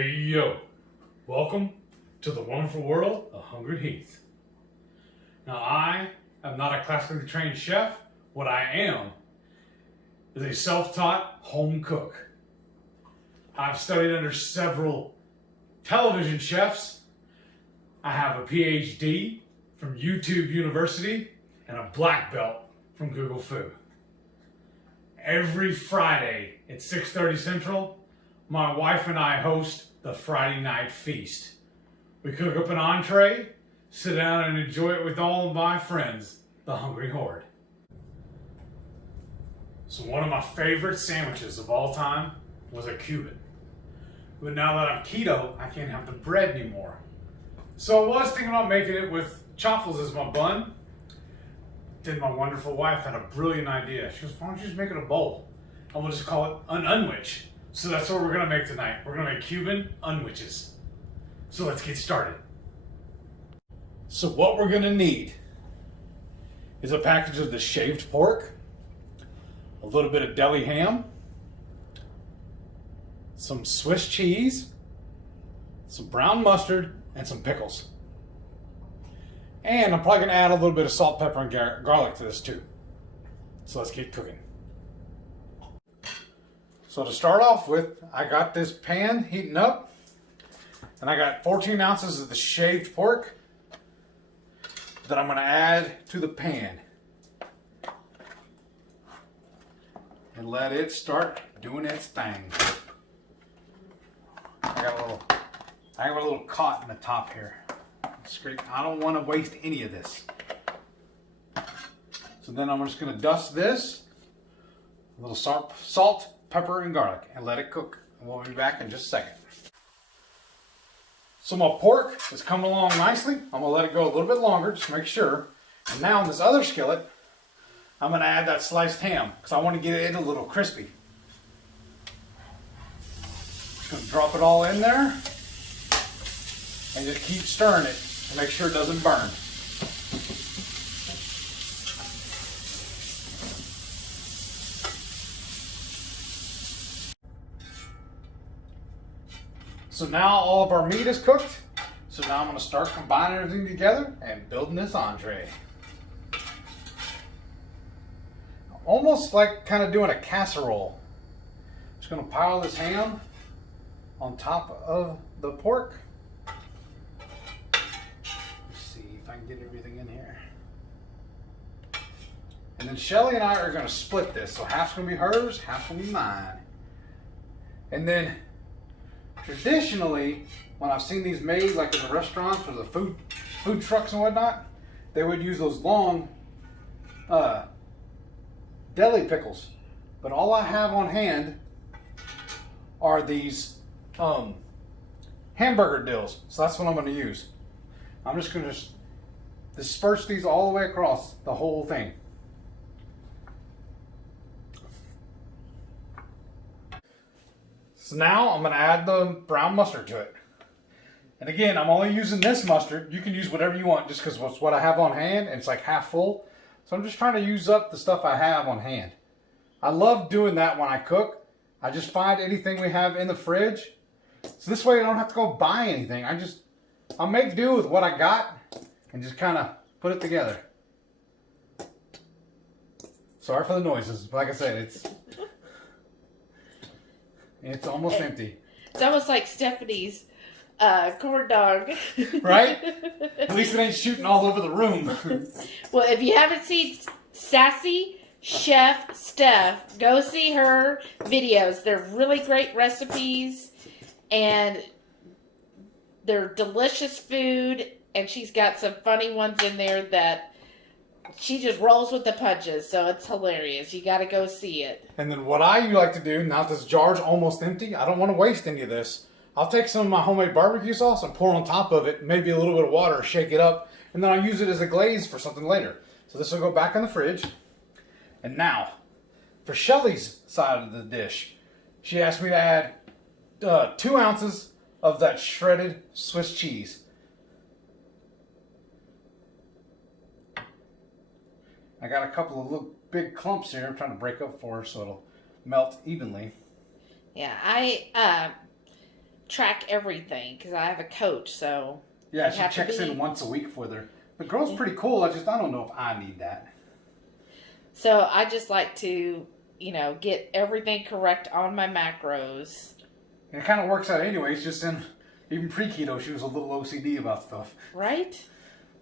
Hey yo, welcome to the wonderful world of Hungry Heath. Now I am not a classically trained chef. What I am is a self-taught home cook. I've studied under several television chefs. I have a PhD from YouTube University and a black belt from Google Food. Every Friday at 6:30 Central, my wife and I host the Friday Night Feast. We cook up an entree, sit down and enjoy it with all of my friends, the Hungry Horde. So one of my favorite sandwiches of all time was a Cuban. But now that I'm keto, I can't have the bread anymore. So I was thinking about making it with chaffles as my bun. Then my wonderful wife had a brilliant idea. She goes, why don't you just make it a bowl? And we'll just call it an Unwich. So that's what we're gonna make tonight. We're gonna make Cuban Unwiches. So let's get started. So what we're gonna need is a package of the shaved pork, a little bit of deli ham, some Swiss cheese, some brown mustard, and some pickles. And I'm probably gonna add a little bit of salt, pepper, and garlic to this too. So let's get cooking. So to start off with, I got this pan heating up, and I got 14 ounces of the shaved pork that I'm gonna add to the pan. And let it start doing its thing. I got a little caught in the top here. I don't want to waste any of this. So then I'm just going to dust this, a little salt, pepper, and garlic, and let it cook. And we'll be back in just a second. So my pork is coming along nicely. I'm going to let it go a little bit longer, just to make sure. And now in this other skillet, I'm going to add that sliced ham, because I want to get it a little crispy. Just going to drop it all in there, and just keep stirring it to make sure it doesn't burn. So now all of our meat is cooked. So now I'm going to start combining everything together and building this entree. Almost like kind of doing a casserole. Just going to pile this ham on top of the pork. I can get everything in here. And then Shelly and I are going to split this. So half's going to be hers, half's going to be mine. And then traditionally, when I've seen these made like in the restaurants or the food trucks and whatnot, they would use those long deli pickles. But all I have on hand are these hamburger dills. So that's what I'm going to use. I'm just going to disperse these all the way across the whole thing. So now I'm going to add the brown mustard to it. And again, I'm only using this mustard. You can use whatever you want just because it's what I have on hand and it's like half full. So I'm just trying to use up the stuff I have on hand. I love doing that when I cook. I just find anything we have in the fridge. So this way I don't have to go buy anything. I'll make do with what I got and just kind of put it together. Sorry for the noises. But like I said, it's almost empty. It's almost like Stephanie's corn dog. Right? At least it ain't shooting all over the room. Well, if you haven't seen Sassy Chef Steph, go see her videos. They're really great recipes and they're delicious food. And she's got some funny ones in there that she just rolls with the punches. So it's hilarious. You got to go see it. And then what I like to do, now that this jar's almost empty, I don't want to waste any of this. I'll take some of my homemade barbecue sauce and pour on top of it, maybe a little bit of water, shake it up, and then I'll use it as a glaze for something later. So this will go back in the fridge. And now, for Shelly's side of the dish, she asked me to add 2 ounces of that shredded Swiss cheese. I got a couple of little big clumps here I'm trying to break up for her so it'll melt evenly. Yeah, I track everything because I have a coach, so Yeah, you she have to checks be- in once a week with her. The girl's pretty cool. I don't know if I need that. So I just like to, get everything correct on my macros. And it kind of works out anyways. Just in even pre-keto, she was a little OCD about stuff. Right?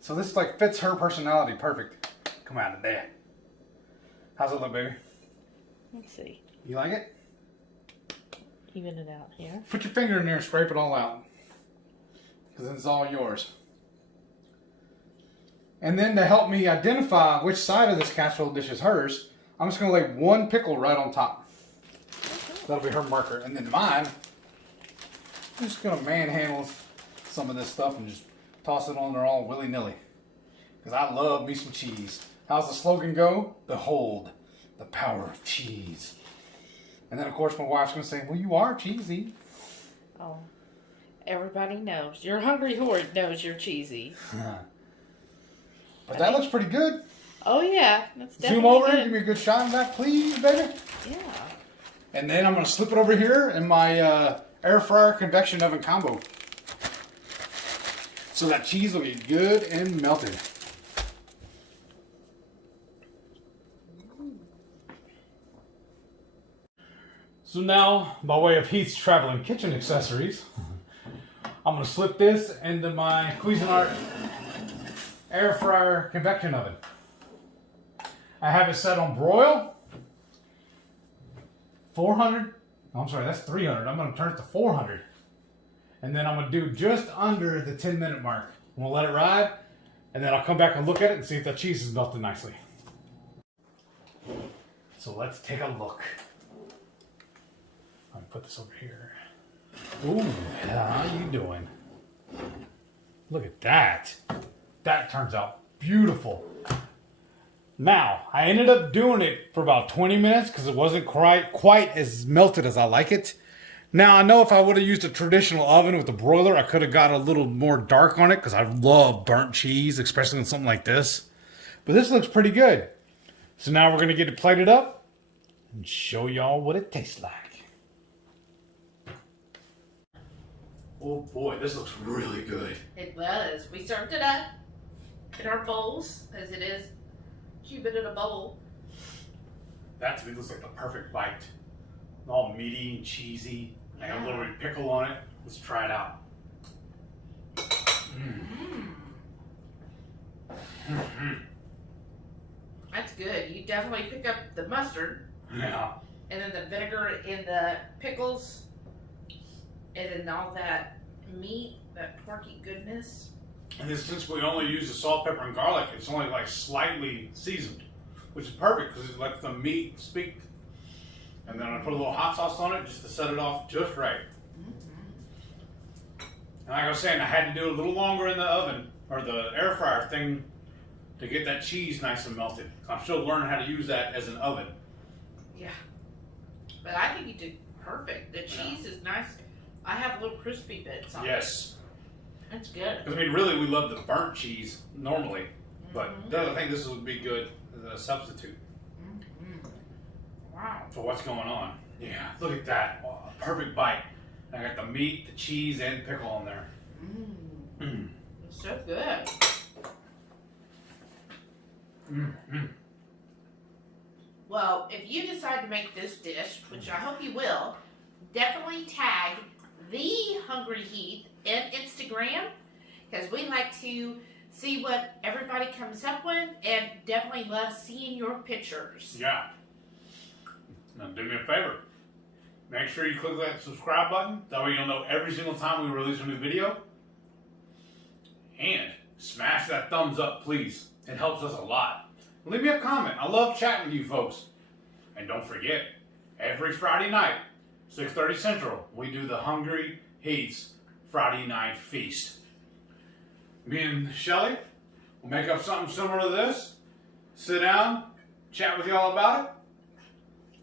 So this like fits her personality perfect. Come out of there. How's it look, baby? Let's see. You like it? Even it out here. Put your finger in there and scrape it all out. Because then it's all yours. And then to help me identify which side of this casserole dish is hers, I'm just going to lay one pickle right on top. That'll be her marker. And then mine, I'm just going to manhandle some of this stuff and just toss it on there all willy-nilly. Because I love me some cheese. How's the slogan go? Behold the power of cheese. And then, of course, my wife's going to say, well, you are cheesy. Oh. Everybody knows. Your hungry horde knows you're cheesy. But that looks pretty good. Oh, yeah. That's definitely Zoom over good. and give me a good shot of that, please, baby. Yeah. And then I'm going to slip it over here in my air fryer convection oven combo. So that cheese will get good and melted. So now, by way of Heath's traveling kitchen accessories, I'm going to slip this into my Cuisinart air fryer convection oven. I have it set on broil. 400. I'm sorry, that's 300. I'm going to turn it to 400. And then I'm going to do just under the 10-minute mark. We'll let it ride, and then I'll come back and look at it and see if that cheese is melted nicely. So let's take a look. I'm going to put this over here. Ooh, how you doing? Look at that. That turns out beautiful. Now, I ended up doing it for about 20 minutes because it wasn't quite as melted as I like it. Now, I know if I would have used a traditional oven with a broiler, I could have got a little more dark on it because I love burnt cheese, especially on something like this. But this looks pretty good. So now we're going to get it plated up and show y'all what it tastes like. Oh boy, this looks really good. It was. We served it up in our bowls, as it is Cuban in a bowl. That to me looks like the perfect bite. All meaty and cheesy. I got a little bit of pickle on it. Let's try it out. That's good. You definitely pick up the mustard. Yeah. And then the vinegar and the pickles. And then all that meat, that porky goodness. And then since we only use the salt, pepper, and garlic, it's only like slightly seasoned, which is perfect because it lets the meat speak. And then I put a little hot sauce on it just to set it off just right. And like I was saying, I had to do it a little longer in the oven or the air fryer thing to get that cheese nice and melted. I'm still learning how to use that as an oven. Yeah. But I think you did perfect. The cheese is nice. I have little crispy bits on it. Yes. That's good. I mean, really, we love the burnt cheese normally, but I think this would be good as a substitute. Wow. For what's going on. Yeah, look at that. Oh, perfect bite. I got the meat, the cheese, and pickle on there. It's so good. Well, if you decide to make this dish, which I hope you will, definitely tag the Hungry Heath in Instagram, because we like to see what everybody comes up with and definitely love seeing your pictures. Yeah. Now do me a favor. Make sure you click that subscribe button. That way you'll know every single time we release a new video. And smash that thumbs up, please. It helps us a lot. Leave me a comment. I love chatting with you folks. And don't forget, every Friday night, 6:30 Central, we do the Hungry Heath's Friday Night Feast. Me and Shelly will make up something similar to this, sit down, chat with y'all about it,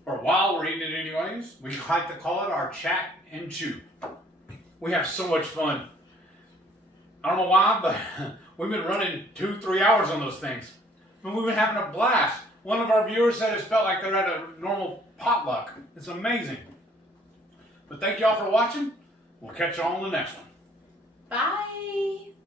or while we're eating it anyways. We like to call it our chat and chew. We have so much fun. I don't know why, but we've been running 2-3 hours on those things. I mean, we've been having a blast. One of our viewers said it's felt like they're at a normal potluck. It's amazing. But thank y'all for watching. We'll catch you on the next one. Bye.